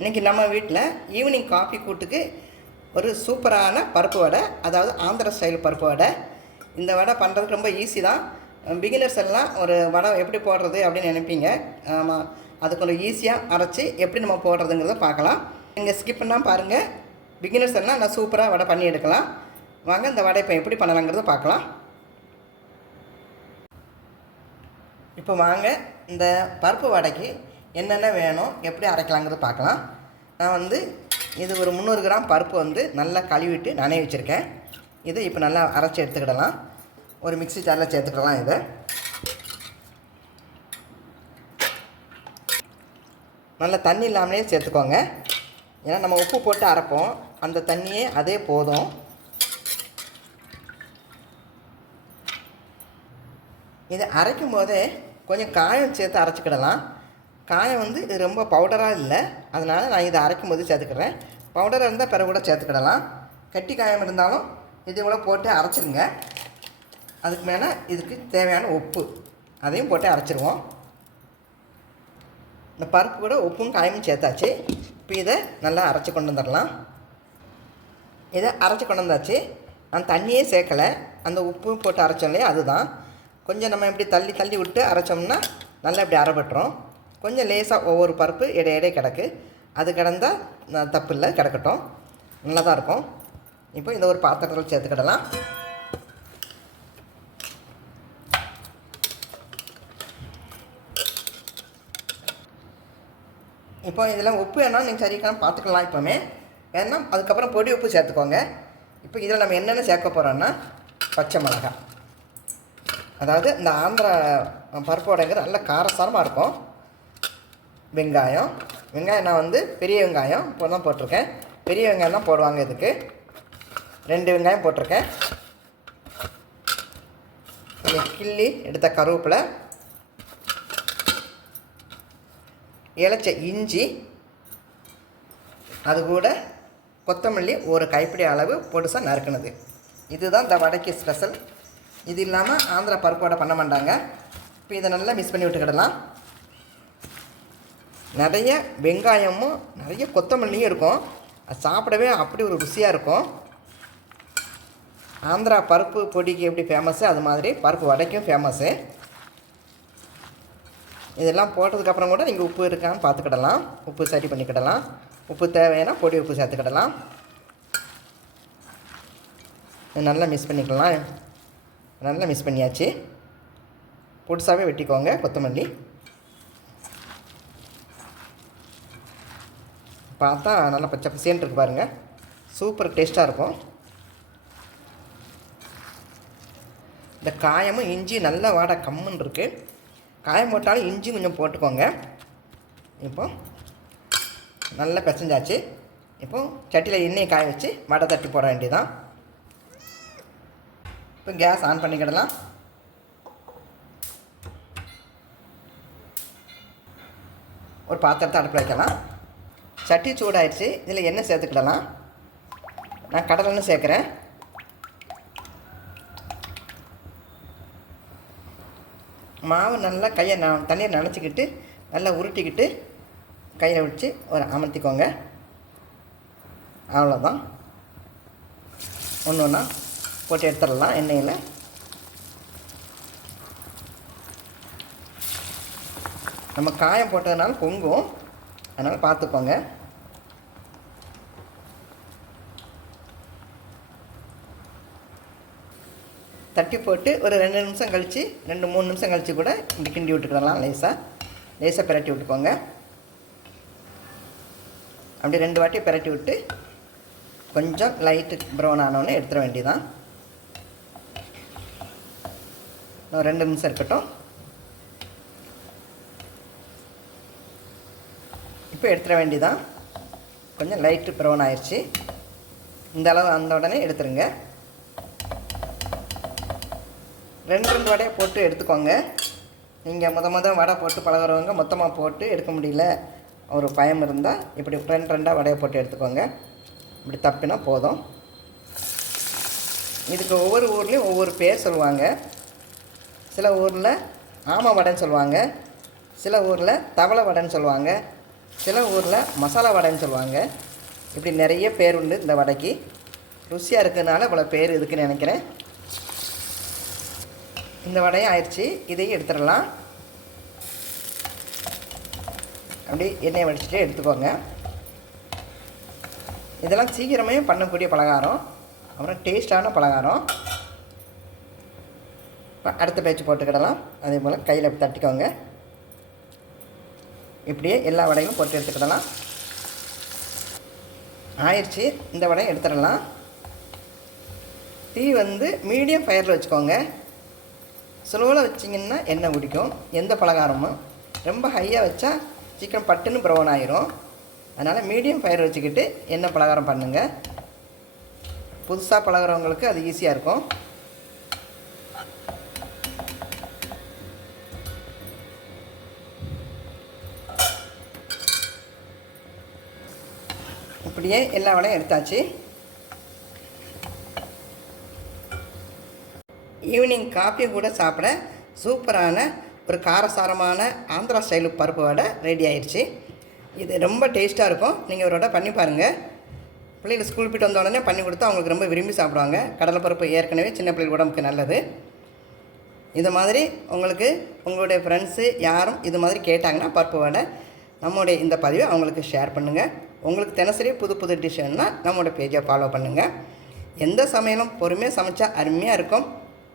இன்றைக்கி நம்ம வீட்டில் ஈவினிங் காஃபி கூட்டுக்கு ஒரு சூப்பரான பருப்பு வடை அதாவது ஆந்திர ஸ்டைல் பருப்பு வடை. இந்த வடை பண்ணுறதுக்கு ரொம்ப ஈஸி தான். பிகினர்ஸ் எல்லாம் ஒரு வடை எப்படி போடுறது அப்படின்னு நினைப்பீங்க. ஆமாம் அது கொஞ்சம் ஈஸியாக அரைச்சி எப்படி நம்ம போடுறதுங்கிறத பார்க்கலாம். நீங்கள் ஸ்கிப் பண்ணால் பாருங்கள் பிகினர்ஸ் எல்லாம் நான் சூப்பராக வடை பண்ணி எடுக்கலாம். வாங்க இந்த வடை இப்போ எப்படி பண்ணலாங்கிறத பார்க்கலாம். இப்போ வாங்க இந்த பருப்பு வடைக்கு என்னென்ன வேணும் எப்படி அரைக்கலாங்கிறத பார்க்கலாம். நான் வந்து இது ஒரு முந்நூறு கிராம் பருப்பு வந்து நல்லா கழுவிட்டு நனைய வச்சுருக்கேன். இதை இப்போ நல்லா அரைச்சி எடுத்துக்கிடலாம். ஒரு மிக்ஸி ஜாரில் சேர்த்துக்கலாம் இதை. நல்லா தண்ணி இல்லாமலே சேர்த்துக்கோங்க. ஏன்னா நம்ம உப்பு போட்டு அரைப்போம். அந்த தண்ணியே அதே போதும். இதை அரைக்கும் போதே கொஞ்சம் காயம் சேர்த்து அரைச்சிக்கிடலாம். காயம் வந்து இது ரொம்ப பவுடராக இல்லை. அதனால் நான் இதை அரைக்கும் போது சேர்த்துக்கிறேன். பவுடராக இருந்தால் பிறகு கூட சேர்த்துக்கிடலாம். கட்டி காயம் இருந்தாலும் இதை கூட போட்டு அரைச்சிருங்க. அதுக்கு மேலே இதுக்கு தேவையான உப்பு. அதையும் போட்டு அரைச்சிருவோம். இந்த பருப்பு கூட உப்பும் காயமும் சேர்த்தாச்சு. இப்போ இதை நல்லா அரைச்சி கொண்டு வந்துடலாம். இதை அரைச்சி கொண்டு வந்தாச்சு. நான் தண்ணியே சேர்க்கலை. அந்த உப்பு போட்டு அரைச்சோம் இல்லையா அதுதான். கொஞ்சம் நம்ம இப்படி தள்ளி தள்ளி விட்டு அரைச்சோம்னா நல்லா இப்படி அரைப்பட்டுரும். கொஞ்சம் லேசாக ஒவ்வொரு பருப்பு இடை இடை கிடக்கு. அது கிடந்தால் தப்பு இல்லை கிடக்கட்டும். நல்லா தான் இருக்கும். இப்போ இந்த ஒரு பாத்திரத்தில் சேர்த்துக்கிடலாம். இப்போ இதெல்லாம் உப்பு வேணால் நீங்கள் சரிக்கலாம் பார்த்துக்கலாம் இப்போமே ஏன்னா அதுக்கப்புறம் பொடி உப்பு சேர்த்துக்கோங்க. இப்போ இதில் நம்ம என்னென்ன சேர்க்க போகிறோன்னா பச்சை மிளகாய். அதாவது இந்த ஆந்திரா பருப்போடைங்கிறது நல்ல காரசாரமாக இருக்கும். வெங்காயம். வெங்காயம் நான் வந்து பெரிய வெங்காயம் இப்போ தான் போட்டிருக்கேன். பெரிய வெங்காயம் தான் போடுவாங்க இதுக்கு. ரெண்டு வெங்காயம் போட்டிருக்கேன். கிள்ளி எடுத்த கருவேப்பிலை. இலைச்ச இஞ்சி. அது கூட கொத்தமல்லி ஒரு கைப்பிடி அளவு பொடுசாக நறுக்குனது. இதுதான் இந்த வடைக்கு ஸ்பெஷல். இது இல்லாமல் ஆந்திரா பருப்போட பண்ண மாட்டாங்க. இப்போ இதை நல்லா மிக்ஸ் பண்ணி விட்டுக்கிடலாம். நிறைய வெங்காயமும் நிறைய கொத்தமல்லியும் இருக்கும். அது சாப்பிடவே அப்படி ஒரு ருசியாக இருக்கும். ஆந்திரா பருப்பு பொடிக்கு எப்படி ஃபேமஸ்ஸு அது மாதிரி பருப்பு வடைக்கும் ஃபேமஸ்ஸு இதெல்லாம் போட்டதுக்கப்புறம் கூட நீங்கள் உப்பு இருக்கான்னு பார்த்துக்கிடலாம். உப்பு சரி பண்ணிக்கிடலாம். உப்பு தேவையான பொடி உப்பு சேர்த்துக்கிடலாம். நல்லா மிக்ஸ் பண்ணிக்கலாம். நல்லா மிக்ஸ் பண்ணியாச்சு. புதுசாகவே வெட்டிக்கோங்க கொத்தமல்லி. பார்த்தா நல்லா பச்சை பசேன்னு இருக்கு பாருங்கள் சூப்பர் டேஸ்ட்டாக இருக்கும். இந்த காயமும் இஞ்சி நல்ல வாடை கம்முன்னு இருக்குது காயம் போட்டாலும் இஞ்சி கொஞ்சம் போட்டுக்கோங்க. இப்போ நல்லா பிசைஞ்சாச்சு. இப்போ சட்டியில் எண்ணெயை காய வச்சு வடை தட்டி போட வேண்டியதான் இப்போ கேஸ் ஆன் பண்ணிக்கிடலாம் ஒரு பாத்திரத்தை அடுப்பில் வைக்கலாம். சட்டி சூடாயிடுச்சு. இதில் எண்ணெய் சேர்த்துக்கிடலாம். நான் கடலெண்ணெய் சேர்க்குறேன். மாவு நல்லா கையை ந தண்ணியை நனைச்சிக்கிட்டு நல்லா உருட்டிக்கிட்டு கையில் வச்சு ஒரு அமர்த்திக்கோங்க. அவ்வளோதான். ஒன்று ஒன்றா போட்டு எடுத்துடலாம் எண்ணெயில். நம்ம காயம் போட்டதுனால பொங்கும். அதனால் பார்த்துக்கோங்க. தட்டி போட்டு ஒரு ரெண்டு நிமிஷம் கழித்து ரெண்டு மூணு நிமிஷம் கழித்து கூட இப்படி கிண்டி விட்டுக்கிடலாம் லேசாக லேசாக பிரட்டி விட்டுக்கோங்க. அப்படி ரெண்டு வாட்டி பிரட்டி விட்டு கொஞ்சம் லைட்டு ப்ரௌன் ஆனோடனே எடுத்துட வேண்டியதான் இன்னும் ரெண்டு நிமிஷம் இருக்கட்டும். இப்போ எடுத்துட வேண்டியதான் கொஞ்சம் லைட்டு ப்ரௌன் ஆயிடுச்சு இந்த அளவு வந்த உடனே எடுத்துருங்க. ரெண்டு ரெண்டு வடையை போட்டு எடுத்துக்கோங்க. நீங்கள் முத முத வடை போட்டு பழகுறவங்க மொத்தமாக போட்டு எடுக்க முடியல. ஒரு பயம் இருந்தால் இப்படி ரெண்டு ரெண்டாக வடையை போட்டு எடுத்துக்கோங்க. இப்படி தப்பினா போதும். இதுக்கு ஒவ்வொரு ஊர்லேயும் ஒவ்வொரு பேர் சொல்லுவாங்க. சில ஊரில் ஆம வடைன்னு சொல்லுவாங்க. சில ஊரில் தவளை வடைன்னு சொல்லுவாங்க. சில ஊரில் மசாலா வடைன்னு சொல்லுவாங்க. இப்படி நிறைய பேர் உண்டு இந்த வடைக்கு. ருசியாக இருக்கிறதுனால இவ்வளோ பேர் இதுக்குன்னு நினைக்கிறேன். இந்த வடையும் ஆயிடுச்சு இதையும் எடுத்துடலாம். அப்படி எண்ணெயை வடிச்சுட்டு எடுத்துக்கோங்க. இதெல்லாம் சீக்கிரமே பண்ணக்கூடிய பலகாரம். அப்புறம் டேஸ்டான பலகாரம். இப்போ அடுத்த பேச்சு போட்டுக்கிடலாம். அதே போல் கையில் தட்டிக்கோங்க. இப்படியே எல்லா வடையும் போட்டு எடுத்துக்கிடலாம். ஆயிடுச்சு. இந்த வடையும் எடுத்துடலாம். டீ வந்து மீடியம் ஃபயரில் வச்சுக்கோங்க. ஸ்லோவில் வச்சிங்கன்னா எண்ணெய் குடிக்கும். எந்த பலகாரமும் ரொம்ப ஹையாக வச்சா சிக்கன் பட்டுன்னு ப்ரௌன் ஆயிரும். அதனால் மீடியம் ஃபயர் வச்சுக்கிட்டு எண்ணெய் பலகாரம் பண்ணுங்கள் புதுசாக பழகிறவங்களுக்கு அது ஈஸியாக இருக்கும். இப்படியே எல்லா வளையும் எடுத்தாச்சு. ஈவினிங் காஃபி கூட சாப்பிட சூப்பரான ஒரு காரசாரமான ஆந்திரா ஸ்டைலு பருப்பு வடை ரெடி ஆயிடுச்சு. இது ரொம்ப டேஸ்ட்டாக இருக்கும். நீங்கள் ஒரு வடை பண்ணி பாருங்கள் பிள்ளைகள் ஸ்கூல் போயிட்டு வந்த உடனே பண்ணி கொடுத்தா அவங்களுக்கு ரொம்ப விரும்பி சாப்பிடுவாங்க. கடலைப்பருப்பு ஏற்கனவே சின்ன பிள்ளைகள் உடம்புக்கு நல்லது. இது மாதிரி உங்களுக்கு உங்களுடைய ஃப்ரெண்ட்ஸு யாரும் இது மாதிரி கேட்டாங்கன்னா பருப்பு வடை நம்முடைய இந்த பதிவை அவங்களுக்கு ஷேர் பண்ணுங்கள் உங்களுக்கு தினசரி புது புது டிஷ்ஷுன்னா நம்மளோட பேஜை ஃபாலோ பண்ணுங்கள் எந்த சமையலும் பொறுமையாக சமைச்சா அருமையாக இருக்கும்.